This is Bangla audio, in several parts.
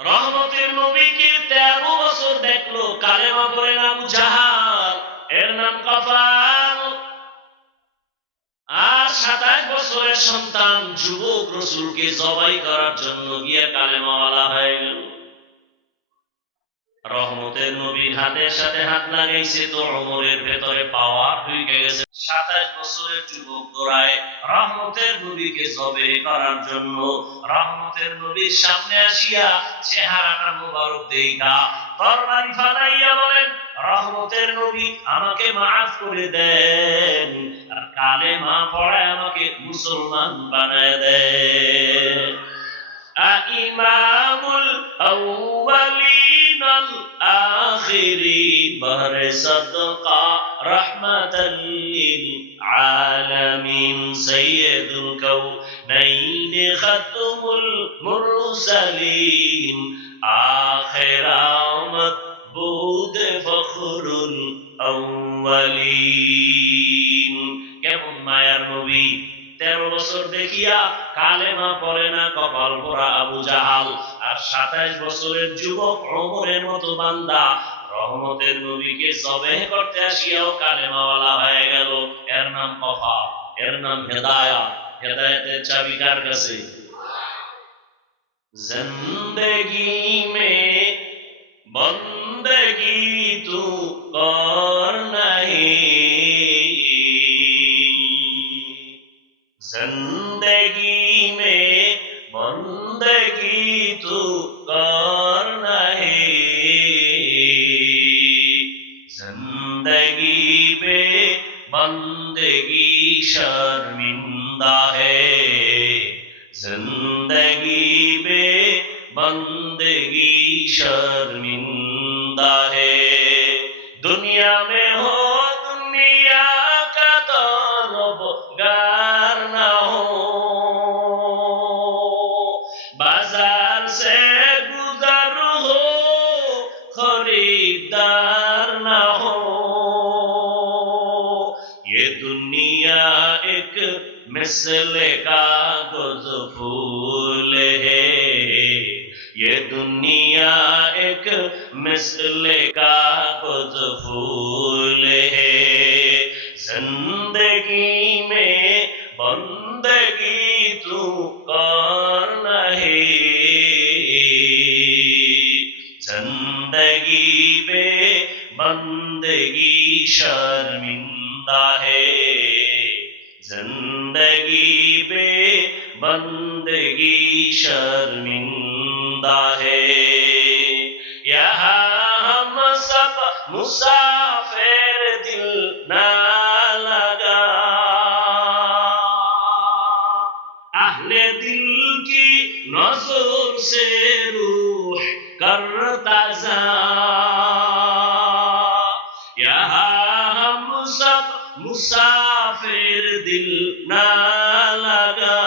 রহমতের নবীকে তেরো বছর দেখল কালেমা পরে নাম জাহাল। এর নাম কপাল। আর সাতাশ বছরের সন্তান, যুবক রসুলকে জবাই করার জন্য গিয়ে কালেমাওয়ালা হয়ে গেল রহমতের নবীর হাতের সাথে হাত লাগাইছে তো অমরের ভেতরে পাওয়া ঢুকে গেছে। সাতাশ বছরের যুবক দোড়ায় রহমতের নবীকে জবে করার জন্য রহমতের নবীর সামনে আসিয়া চেহারাটা মোবারক দেইকা তরবারি ফালাইয়া বলেন, রহমতের নবী আমাকে মাফ করে দেন আর কালে মা পড়ায় আমাকে মুসলমান বানায় দেন। আউয়ালিন الأولين الآخرين بهر صدقة رحمة للعالمين سيد الكونين ختم المرسلين آخر آمد بود فخر الأولين কেমন মায়ার নবী তেরো বছর দেখিয়া কালেমা পড়ে না কপাল পোড়া আবু জাহাল আর সাতাইশ বছরের যুবক অমরের মতো বান্দা। রহমতের নবীকে জবে করতে আসিয়াও কালেমাওয়ালা হয়ে গেল। এর নাম কফা এর নাম হেদায়া। হেদায়তের চাবি কার কাছে? জিন্দগি মে, বন্দগি তু কর शर्मिंदा है जिंदगी पे बंदगी शर्मिंदा है दुनिया में हो दुनिया का तलबगार न हो बाजार से ایک مثل کا پھول ہے۔ یہ دنیا ایک مثل کا گزفول ہے۔ زندگی میں بندگی تو کون نہیں زندگی بے بندگی شرمندہ ہے۔ یہاں ہم سب مسافر دل نہ لگا۔ اہل دل کی نظر سے روح کرتا تازہ یہاں ہم سب مسافر কাফের দিল না লাগা।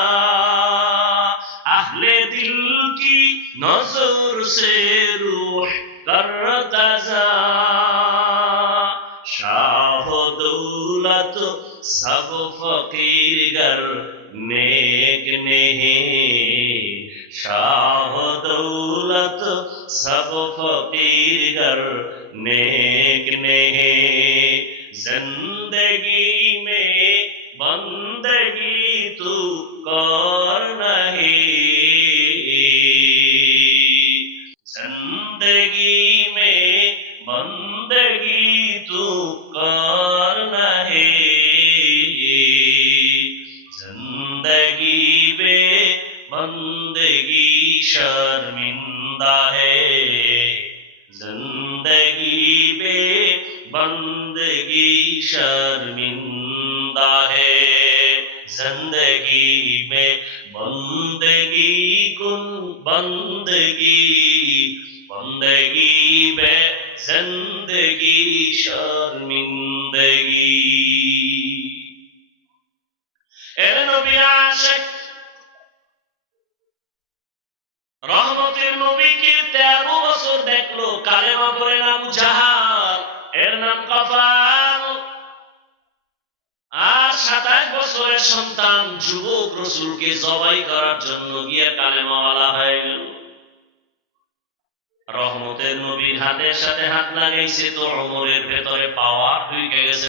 আহলে দিল কি নজর সে রুহ কর তাজা। শাহ দৌলত সব ফকির গর নেক নেহে। زندگی میں بندگی تو کار ہے زندگی بے بندگی شرمندہ ہے زندگی بے بندگی شرمندہ ہے زندگی میں بندگی کن بندگی জিন্দগি বে জিন্দগি শর্মিন্দগি এর নবী আশিক রহমতের নবীকে 13 বছর দেখল কালেমা পরে নাম জাহাল এর নাম কফাল আর সাতাশ বছরের সন্তান যুবক রসুলকে জবাই করার জন্য গিয়ে কালেমাওয়ালা হয়ে গেল রহমতের নবী হাতের সাথে হাত লাগাইছে তো অমরের ভেতরে পাওয়ার ঢুকে গেছে।